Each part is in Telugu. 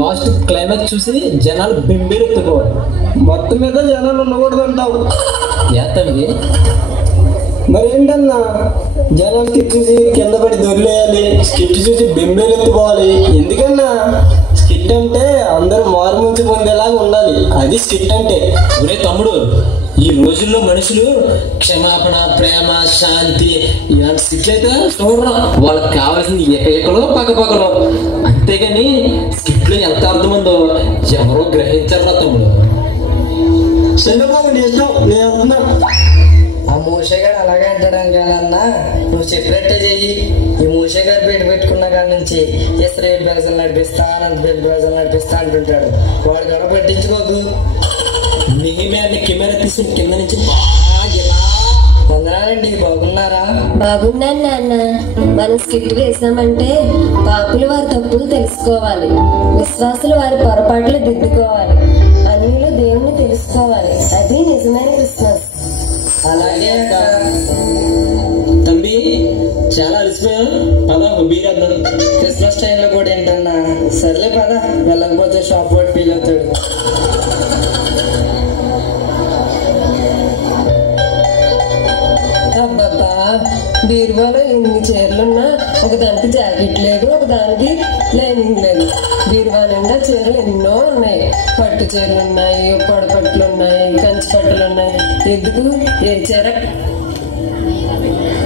లాస్ట్ క్లైమాక్స్ చూసి జనాలు బెంబేరెత్తుకోవాలి. మొత్తం మీద జనాలు ఉండకూడదు అంటావు. ఏతండి మరేంటన్నా, జనాలు స్కిట్ చూసి కింద పడి దొరిలేయాలి, స్కిట్ చూసి బెంబేలు ఎత్తుకోవాలి. ఎందుకన్నా? స్కిట్ అంటే అందరూ మారుమూర్చి పొందేలాగా ఉండాలి, అది స్కిట్ అంటే. ఒరే తమ్ముడు, ఈ రోజుల్లో మనుషులు క్షమాపణ, ప్రేమ, శాంతి ఇలాంటి స్కిట్లు అయితే చూడరా. వాళ్ళకి కావాల్సింది ఏకలో పక్కపక్కలో, అంతేగాని స్కిట్లో ఎంత అర్థం ఉందో ఎవరో గ్రహించారా తమ్ముడు. చంద్రబాబు నేను వస్తున్నా. ఆ మూషగాడు అలాగే అంటాడు కాదన్నా, నువ్వు చెప్పినట్టే చెయ్యి. ఈ మూషగాడు పెట్టుకున్న కాడి నుంచి ఇస్రాయేల్ ప్రజలు నడిపిస్తా అంటుంటాడు. వాడు కూడా పట్టించుకోకు. కెమెరా తీసి కింద నుంచి వందనాలండి, బాగున్నారా? బాగున్నాను నాన్న. మనం స్కిట్ వేసామంటే పాపులు వారి తప్పులు తెలుసుకోవాలి, విశ్వాసులు వారి పొరపాట్లు దిద్దుకోవాలి, అన్యులు దేవుణ్ణి తెలుసుకోవాలి. అది నిజమైన క్రిస్మస్. అలాగే తంబి, చాలా అలసిపోయా, పద బీరేద్దాం. క్రిస్మస్ టైంలో కూడా ఏంటన్నా? సర్లే పద, వెళ్ళకపోతే షాప్ వాడు ఫీల్ అవుతాడు. అబ్బబ్బా, బీరువాలో ఎన్ని చీరలున్నా ఒకదానికి జాకెట్ లేదు, ఒకదానికి లైనింగ్ లేదు. బీరువా నిండా చీరలు ఎన్నో ఉన్నాయి. పట్టు చీరలు ఉన్నాయి, పొడపట్లు ఉన్నాయి, కంచి పట్టులు ఉన్నాయి. ఎందుకు? ఏ చీర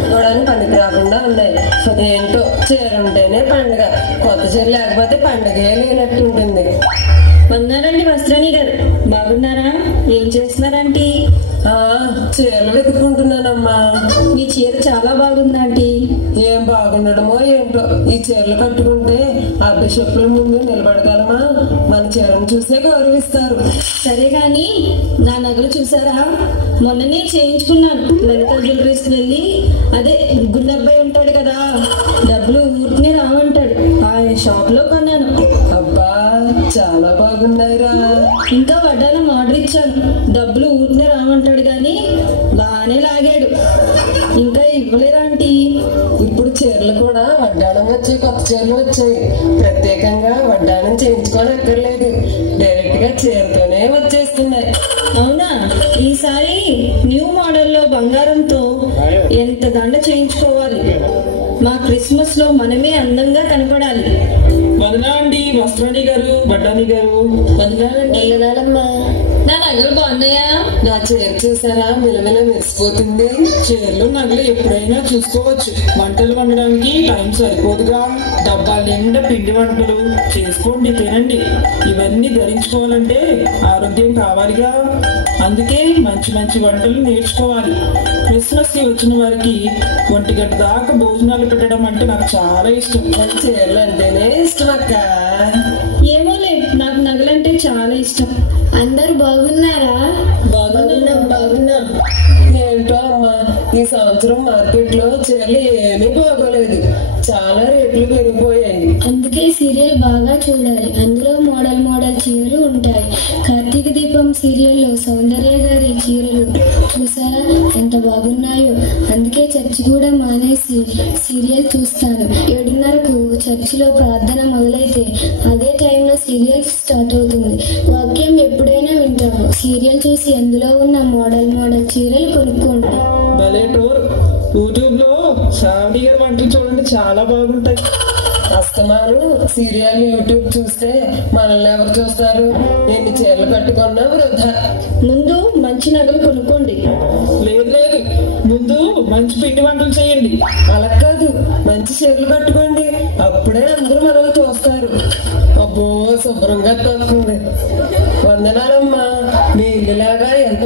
చూడడానికి పనికి రాకుండా ఉన్నాయి. ఏంటో, చీర ఉంటేనే పండుగ, కొత్త చీర లేకపోతే పండుగే లేనట్టు ఉంటుంది. వందనాలండి వస్త్రాణి గారు, బాగున్నారా? ఏం చేస్తున్నారంటీ? చీరలు వెతుక్కుంటున్నానమ్మా. మీ చీర చాలా బాగుందంటీ. ఏం బాగుండడమో ఏంటో, ఈ చీరలు కట్టుకుంటే ఆ బిషప్ల ముందు నిలబడగలమా? మన చీరను చూసే గౌరవిస్తారు. సరే గాని నా నగలు చూసారా? మొన్ననే చేయించుకున్నాను. లలిత జ్యువెలరీస్ వెళ్ళి, అదే గుండబ్బాయి ఉంటాడు కదా, డబ్బులు ఊరికనే రావంటాడు, ఆ షాప్ లో కొన్నాను. అబ్బా, చాలా బాగున్నాయిరా. ఇంకా వడ్డానం ఆర్డర్ ఇచ్చాను. డబ్బులు ఊరికనే రావంటాడు గాని బాగానే లాగాడు. ఇంకా ఇవ్వలేదంటీ. ఇప్పుడు చీరలు కూడా వడ్డానం వచ్చి కొత్త చీరలు వచ్చాయి. ప్రత్యేకంగా వడ్డానం చేయించుకోనక్కర్లేదు, డైరెక్ట్ గా చీరతోనే వచ్చేస్తున్నాయి. అవునా? ఈసారి న్యూ మోడల్లో బంగారంతో ఎంత దండ చేయించుకోవాలి. మా క్రిస్మస్ లో మనమే అందంగా కనపడాలి. వదనాలండి వస్త్రాణి గారు, బట్టాని గారు. వందనాలమ్మా. నా నగలు బాగున్నాయా? నా చీర చూసారా, మిలమిల మెరిసిపోతుంది. చీరలు, నగలు ఎప్పుడైనా చూసుకోవచ్చు. వంటలు వండడానికి టైం సరిపోదుగా. డబ్బాల నిండా పిండి వంటలు చేసుకోండి, తినండి. ఇవన్నీ ధరించుకోవాలంటే ఆరోగ్యం కావాలిగా. అందుకే మంచి మంచి వంటలు నేర్చుకోవాలి. క్రిస్మస్ కి వచ్చిన వారికి 1 గంట దాకా భోజనాలు పెట్టడం అంటే నాకు చాలా ఇష్టం. చీరలు అంటేనే ఇష్టం అక్క. ఏమోలే, నాకు నగలంటే చాలా ఇష్టం. అందరు బాగున్నారా? బాగున్నాం. ఏంటో అమ్మా, ఈ సంవత్సరం మార్కెట్ లో చీరలు ఏమీ బాగోలేదు. చాలా రేట్లు పెరిగిపోయాయి. అందుకే సీరియల్ బాగా చూడాలి. అందులో మోడల్ చీరలు ఉంటాయి. కార్తీక దీపం సీరియల్లో సౌందర్య గారి చీరలు చూసారా ఎంత బాగున్నాయో. అందుకే చర్చి కూడా మానేసి సీరియల్ చూస్తాను. 7:30కు చర్చిలో ప్రార్థన మొదలైతే అదే టైంలో సీరియల్ స్టార్ట్ అవుతుంది. వాక్యం ఎప్పుడైనా వింటాము. సీరియల్ చూసి అందులో ఉన్న మోడల్ చీరలు కొనుక్కోండి. భలే టూర్. యూట్యూబ్ లో శ్రావణి గారి వంటలు చూడండి, చాలా బాగుంటాయి. అస్తమాను సీరియల్ యూట్యూబ్ చూస్తే మనల్ని ఎవరు చూస్తారు? ఎన్ని చీరలు కట్టుకున్నా వృధా. ముందు మంచి నగలు కొనుక్కోండి. లేదు, ముందు మంచి పిండి వంటలు చేయండి. అలా కాదు, మంచి చీరలు కట్టుకోండి, అప్పుడే అందరూ మనల్ని చూస్తారు. అబ్బో, శుభ్రంగా తోస్తుంది. వందనాలమ్మా, మీ ఇల్లులాగా ఎంత